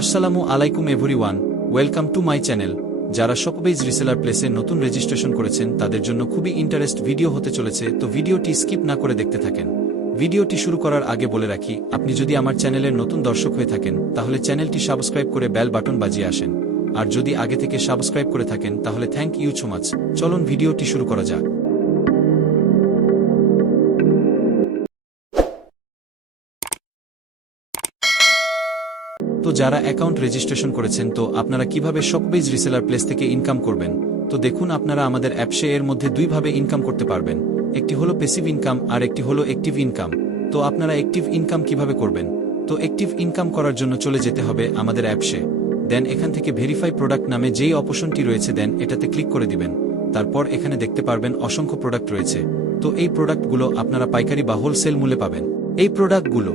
আসসালামু আলাইকুম everyone, welcome to my channel. যারা শপবেজ রিসেলার প্লেসে নতুন রেজিস্ট্রেশন করেছেন, তাদের জন্য খুবই ইন্টারেস্ট ভিডিও হতে চলেছে, তো ভিডিওটি স্কিপ না করে দেখতে থাকেন। ভিডিওটি শুরু করার আগে বলে রাখি, আপনি যদি আমার চ্যানেলের নতুন দর্শক হয়ে থাকেন, তাহলে চ্যানেলটি সাবস্ক্রাইব করে বেল বাটন বাজিয়ে আসেন। আর যদি আগে থেকে সাবস্ক্রাইব করে থাকেন, তাহলে থ্যাংক ইউ সো মাচ চলুন ভিডিওটি শুরু করা যাক। তো যারা অ্যাকাউন্ট রেজিস্ট্রেশন করেছেন, তো আপনারা কীভাবে শপবেজ রিসেলার প্লেস থেকে ইনকাম করবেন? তো দেখুন, আপনারা আমাদের অ্যাপসে এর মধ্যে দুইভাবে ইনকাম করতে পারবেন। একটি হলো পেসিভ ইনকাম আর একটি হলো অ্যাক্টিভ ইনকাম তো আপনারা অ্যাক্টিভ ইনকাম কীভাবে করবেন? তো অ্যাক্টিভ ইনকাম করার জন্য চলে যেতে হবে আমাদের অ্যাপসে দেন এখান থেকে ভেরিফাই প্রোডাক্ট নামে যেই অপশনটি রয়েছে, দেন এটাতে ক্লিক করে দিবেন। তারপর এখানে দেখতে পারবেন অসংখ্য প্রোডাক্ট রয়েছে। তো এই প্রোডাক্টগুলো আপনারা পাইকারি বা হোলসেল মূল্যে পাবেন। এই প্রোডাক্টগুলো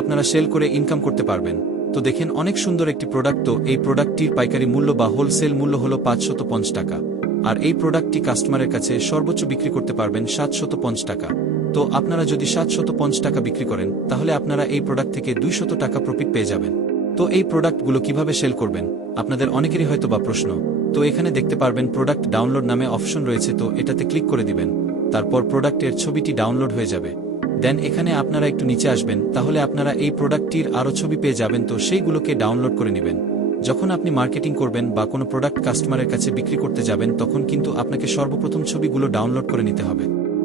আপনারা সেল করে ইনকাম করতে পারবেন। তো দেখেন অনেক সুন্দর একটি প্রোডাক্ট তো, এই প্রোডাক্টটির পাইকারি মূল্য বা হোলসেল মূল্য হল পাঁচশত পঞ্চ টাকা। আর এই প্রোডাক্টটি কাস্টমারের কাছে সর্বোচ্চ বিক্রি করতে পারবেন সাতশত পঞ্চ টাকা। তো আপনারা যদি সাতশত পঞ্চ টাকা বিক্রি করেন, তাহলে আপনারা এই প্রোডাক্ট থেকে দুইশত টাকা প্রফিট পেয়ে যাবেন। তো এই প্রোডাক্টগুলো কীভাবে সেল করবেন? আপনাদের অনেকেরই হয়তো বা প্রশ্ন। তো এখানে দেখতে পারবেন প্রোডাক্ট ডাউনলোড নামে অপশন রয়েছে, তো এটাতে ক্লিক করে দিবেন। তারপর প্রোডাক্টের ছবিটি ডাউনলোড হয়ে যাবে। দেন এখানে আপনারা একটু নিচে আসবেন, তাহলে আপনারা এই প্রোডাক্টটির আরও ছবি পেয়ে যাবেন, তো সেইগুলোকে ডাউনলোড করে নেবেন। যখন আপনি মার্কেটিং করবেন বা কোনো প্রোডাক্ট কাস্টমারের কাছে বিক্রি করতে যাবেন, তখন কিন্তু আপনাকে সর্বপ্রথম ছবিগুলো ডাউনলোড করে নিতে হবে।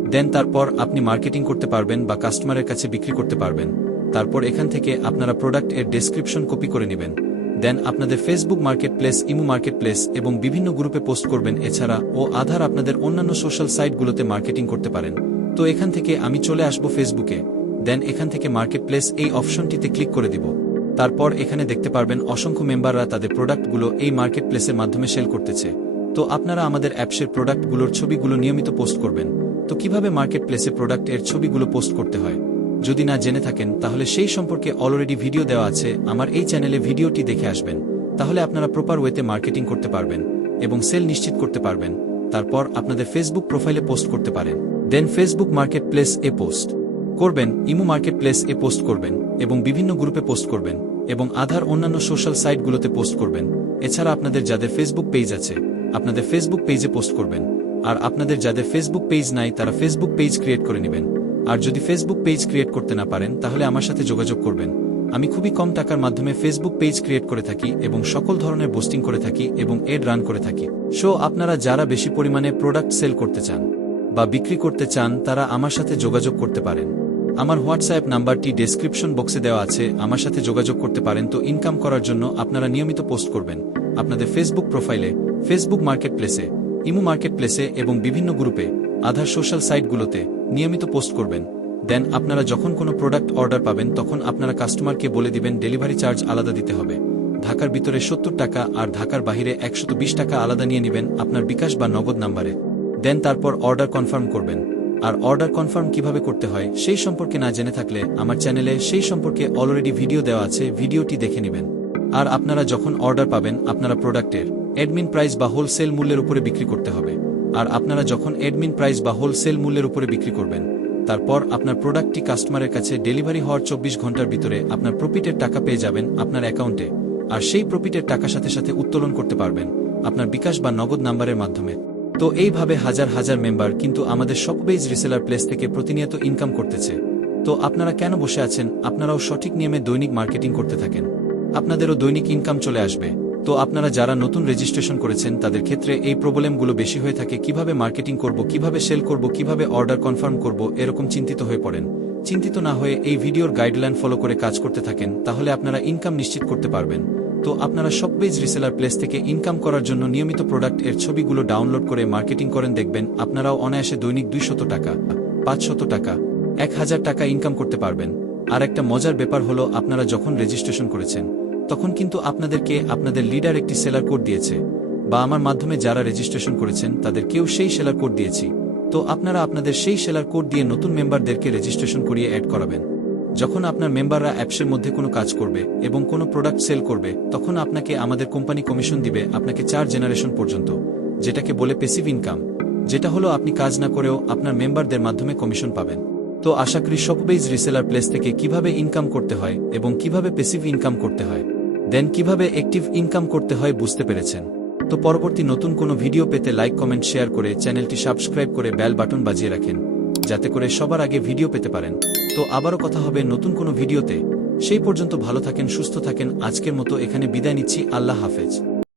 দেন তারপর আপনি মার্কেটিং করতে পারবেন বা কাস্টমারের কাছে বিক্রি করতে পারবেন। তারপর এখান থেকে আপনারা প্রোডাক্টের ডেসক্রিপশন কপি করে নেবেন। দেন আপনাদের Facebook marketplace imo marketplace এবং বিভিন্ন গ্রুপে পোস্ট করবেন। এছাড়া ও আধার আপনাদের অন্যান্য সোশ্যাল সাইটগুলোতে মার্কেটিং করতে পারেন। তো এখান থেকে আমি চলে আসব ফেসবুকে। দেন এখান থেকে মার্কেট প্লেস এই অপশনটিতে ক্লিক করে দিব। তারপর এখানে দেখতে পারবেন অসংখ্য মেম্বাররা তাদের প্রোডাক্টগুলো এই মার্কেট প্লেসের মাধ্যমে সেল করতেছে। তো আপনারা আমাদের অ্যাপসের প্রোডাক্টগুলোর ছবিগুলো নিয়মিত পোস্ট করবেন। তো কীভাবে মার্কেট প্লেসে প্রোডাক্টের ছবিগুলো পোস্ট করতে হয়? যদি না জেনে থাকেন, তাহলে সেই সম্পর্কে অলরেডি ভিডিও দেওয়া আছে, আমার এই চ্যানেলে ভিডিওটি দেখে আসবেন। তাহলে আপনারা প্রপার ওয়েতে মার্কেটিং করতে পারবেন এবং সেল নিশ্চিত করতে পারবেন। তারপর আপনাদের ফেসবুক প্রোফাইলে পোস্ট করতে পারেন। দেন ফেসবুক মার্কেট প্লেস এ পোস্ট করবেন ইমু মার্কেট প্লেস এ পোস্ট করবেন এবং বিভিন্ন গ্রুপে পোস্ট করবেন এবং আধার অন্যান্য সোশ্যাল সাইটগুলোতে পোস্ট করবেন। এছাড়া আপনাদের যাদের ফেসবুক পেজ আছে, আপনাদের ফেসবুক পেজে পোস্ট করবেন। আর আপনাদের যাদের ফেসবুক পেজ নাই, তারা ফেসবুক পেজ ক্রিয়েট করে নেবেন। আর যদি ফেসবুক পেজ ক্রিয়েট করতে না পারেন, তাহলে আমার সাথে যোগাযোগ করবেন। আমি খুবই কম টাকার মাধ্যমে ফেসবুক পেজ ক্রিয়েট করে থাকি এবং সকল ধরনের পোস্টিং করে থাকি এবং এড রান করে থাকি। সো আপনারা যারা বেশি পরিমাণে প্রোডাক্ট সেল করতে চান বা বিক্রি করতে চান, তারা আমার সাথে যোগাযোগ করতে পারেন। আমার হোয়াটসঅ্যাপ নাম্বারটি ডেসক্রিপশন বক্সে দেওয়া আছে, আমার সাথে যোগাযোগ করতে পারেন তো ইনকাম করার জন্য আপনারা নিয়মিত পোস্ট করবেন। আপনাদের ফেসবুক প্রোফাইলে, ফেসবুক মার্কেট প্লেসে ইমু মার্কেট প্লেসে এবং বিভিন্ন গ্রুপে, আধার সোশ্যাল সাইটগুলোতে নিয়মিত পোস্ট করবেন। দেন আপনারা যখন কোনো প্রোডাক্ট অর্ডার পাবেন, তখন আপনারা কাস্টমারকে বলে দিবেন, ডেলিভারি চার্জ আলাদা দিতে হবে। ঢাকার ভিতরে সত্তর টাকা আর ঢাকার বাহিরে একশত টাকা আলাদা নিয়ে নেবেন আপনার বিকাশ বা নগদ নাম্বারে। দেন তারপর অর্ডার কনফার্ম করবেন। আর অর্ডার কনফার্ম কীভাবে করতে হয় সেই সম্পর্কে না জেনে থাকলে আমার চ্যানেলে সেই সম্পর্কে অলরেডি ভিডিও দেওয়া আছে, ভিডিওটি দেখে নেবেন। আর আপনারা যখন অর্ডার পাবেন, আপনারা প্রোডাক্টের অ্যাডমিন প্রাইস বা হোলসেল মূল্যের উপরে বিক্রি করতে হবে। আর আপনারা যখন অ্যাডমিন প্রাইস বা হোলসেল মূল্যের উপরে বিক্রি করবেন, তারপর আপনার প্রোডাক্টটি কাস্টমারের কাছে ডেলিভারি হওয়ার চব্বিশ ঘণ্টার ভিতরে আপনার প্রফিটের টাকা পেয়ে যাবেন আপনার অ্যাকাউন্টে আর সেই প্রফিটের টাকা সাথে সাথে উত্তোলন করতে পারবেন আপনার বিকাশ বা নগদ নাম্বারের মাধ্যমে। তো এইভাবে হাজার হাজার মেম্বার কিন্তু আমাদের শপবেজ রিসেলার প্লেস থেকে প্রতিনিয়ত ইনকাম করতেছে। তো আপনারা কেন বসে আছেন? আপনারাও সঠিক নিয়মে দৈনিক মার্কেটিং করতে থাকেন। আপনাদেরও দৈনিক ইনকাম চলে আসবে। তো আপনারা যারা নতুন রেজিস্ট্রেশন করেছেন, তাদের ক্ষেত্রে এই প্রবলেমগুলো বেশি হয়ে থাকে। কীভাবে মার্কেটিং করব? কীভাবে সেল করব? কীভাবে অর্ডার কনফার্ম করব? এরকম চিন্তিত হয়ে পড়েন। চিন্তিত না হয়ে এই ভিডিওর গাইডলাইন ফলো করে কাজ করতে থাকেন, তাহলে আপনারা ইনকাম নিশ্চিত করতে পারবেন। তো আপনারা শপবেজ রিসেলার প্লেস থেকে ইনকাম করার জন্য নিয়মিত প্রোডাক্টের ছবিগুলো ডাউনলোড করে মার্কেটিং করেন, দেখবেন আপনারাও অনায়াসে দৈনিক দুইশত টাকা, পাঁচশত টাকা, এক হাজার টাকা ইনকাম করতে পারবেন। আর একটা মজার ব্যাপার হলো, আপনারা যখন রেজিস্ট্রেশন করেছেন, তখন কিন্তু আপনাদেরকে আপনাদের লিডার একটি সেলার কোড দিয়েছে। বা আমার মাধ্যমে যারা রেজিস্ট্রেশন করেছেন তাদের কেউ সেই সেলার কোড দিয়েছি। তো আপনারা আপনাদের সেই সেলার কোড দিয়ে নতুন মেম্বারদেরকে রেজিস্ট্রেশন করিয়ে অ্যাড করাবেন। যখন আপনার মেম্বাররা অ্যাপসের মধ্যে কোনো কাজ করবে এবং কোনো প্রোডাক্ট সেল করবে, তখন আপনাকে আমাদের কোম্পানি কমিশন দিবে আপনাকে চার জেনারেশন পর্যন্ত, যেটাকে বলে পেসিভ ইনকাম যেটা হলো আপনি কাজ না করেও আপনার মেম্বারদের মাধ্যমে কমিশন পাবেন। তো আশা করি শপবেজ রিসেলার প্লেস থেকে কীভাবে ইনকাম করতে হয় এবং কীভাবে পেসিভ ইনকাম করতে হয়? দেন কীভাবে অ্যাক্টিভ ইনকাম করতে হয় বুঝতে পেরেছেন? তো পরবর্তী নতুন কোনো ভিডিও পেতে লাইক কমেন্ট শেয়ার করে চ্যানেলটি সাবস্ক্রাইব করে বেল বাটন বাজিয়ে রাখেন। যাতে করে সবার আগে ভিডিও পেতে পারেন। তো আবারও কথা হবে নতুন কোনো ভিডিওতে। সেই পর্যন্ত ভালো থাকেন, সুস্থ থাকেন। আজকের মতো এখানে বিদায় নিচ্ছি। আল্লাহ হাফেজ।